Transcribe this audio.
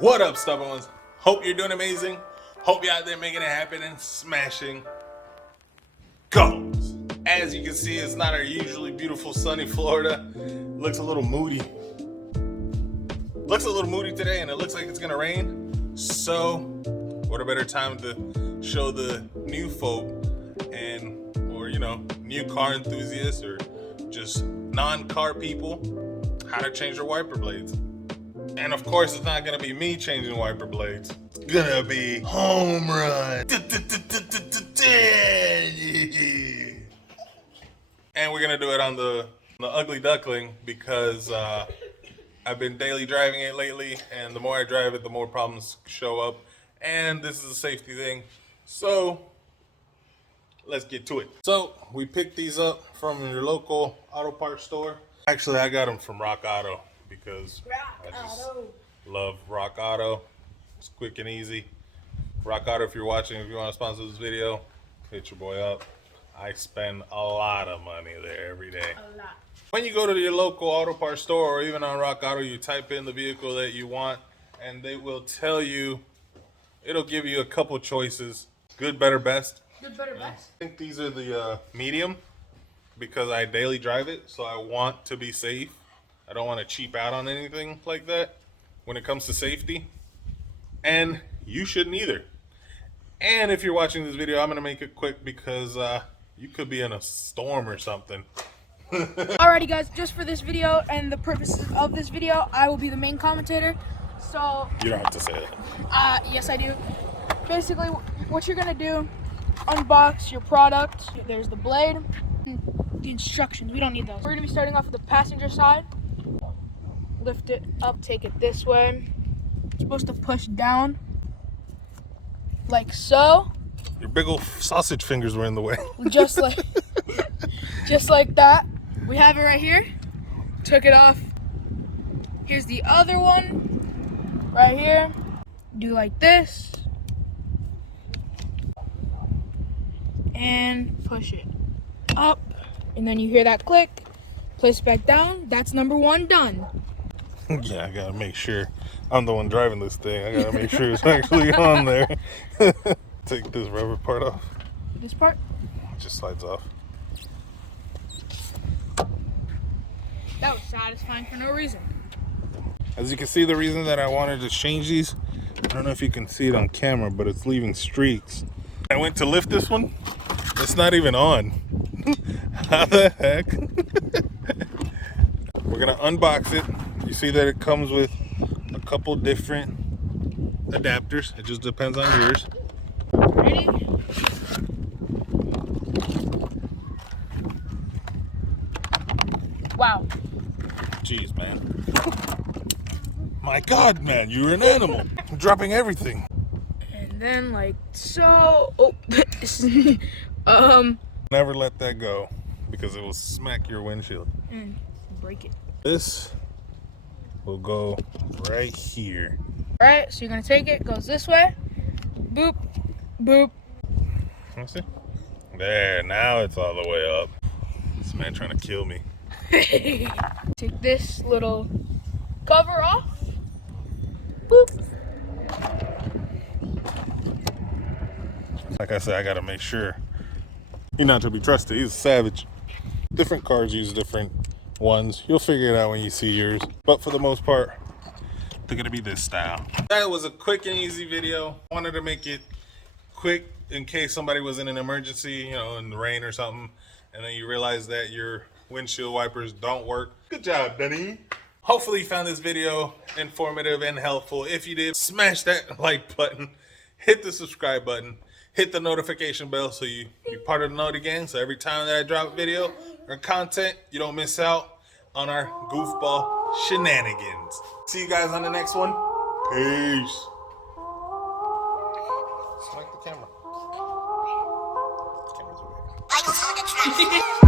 What up, stubborn ones? Hope you're doing amazing. Hope you're out there making it happen and smashing goals. As you can see, it's not our usually beautiful sunny Florida. Looks a little moody. Looks a little moody today, and it looks like it's gonna rain. So, what a better time to show the new folk or new car enthusiasts or just non-car people how to change their wiper blades. And of course, it's not gonna be me changing wiper blades. It's gonna be home run. And we're gonna do it on the ugly duckling because I've been daily driving it lately, and the more I drive it, the more problems show up. And this is a safety thing, so let's get to it. So we picked these up from your local auto parts store. Actually, I got them from Rock Auto because I just love Rock Auto. It's quick and easy. Rock Auto, if you're watching, if you want to sponsor this video, hit your boy up. I spend a lot of money there every day. A lot. When you go to your local auto parts store or even on Rock Auto, you type in the vehicle that you want and they will tell you, it'll give you a couple choices. Good, better, best. Good, better, best. I think these are the medium because I daily drive it, so I want to be safe. I don't want to cheap out on anything like that when it comes to safety. And you shouldn't either. And if you're watching this video, I'm going to make it quick because you could be in a storm or something. Alrighty guys, just for this video and the purposes of this video, I will be the main commentator. So you don't have to say it. Yes I do. Basically what you're gonna do, unbox your product. There's the blade, the instructions, we don't need those. We're gonna be starting off with the passenger side. Lift it up, take it this way. You're supposed to push down like so. Your big old sausage fingers were in the way. Just like that. We have it right here. Took it off. Here's the other one right here. Do like this and push it up, and then you hear that click. Place it back down. That's number one done. Yeah, I gotta make sure. I'm the one driving this thing. I gotta make sure it's actually on there. Take this rubber part off. This part? It just slides off. That was satisfying for no reason. As you can see, the reason that I wanted to change these, I don't know if you can see it on camera, but it's leaving streaks. I went to lift this one. It's not even on. How the heck? We're gonna unbox it. You see that it comes with a couple different adapters. It just depends on yours. Ready? Wow. Jeez, man. My God, man, you're an animal. I'm dropping everything. And then like so. Oh. Never let that go because it will smack your windshield. And break it. This will go right here. All right, so you're gonna take it, goes this way. Boop, boop. Let me see. There, now it's all the way up. This man trying to kill me. Take this little cover off. Boop. Like I said, I gotta make sure you're not to be trusted. He's a savage. Different cars use different ones. You'll figure it out when you see yours. But for the most part, they're gonna be this style. That was a quick and easy video. Wanted to make it quick in case somebody was in an emergency, in the rain or something, and then you realize that your windshield wipers don't work. Good job, Denny. Hopefully you found this video informative and helpful. If you did, smash that like button, hit the subscribe button, hit the notification bell so you're part of the note again. So every time that I drop a video or content, you don't miss out on our goofball shenanigans. See you guys on the next one. Peace. Smack the camera. The camera's away.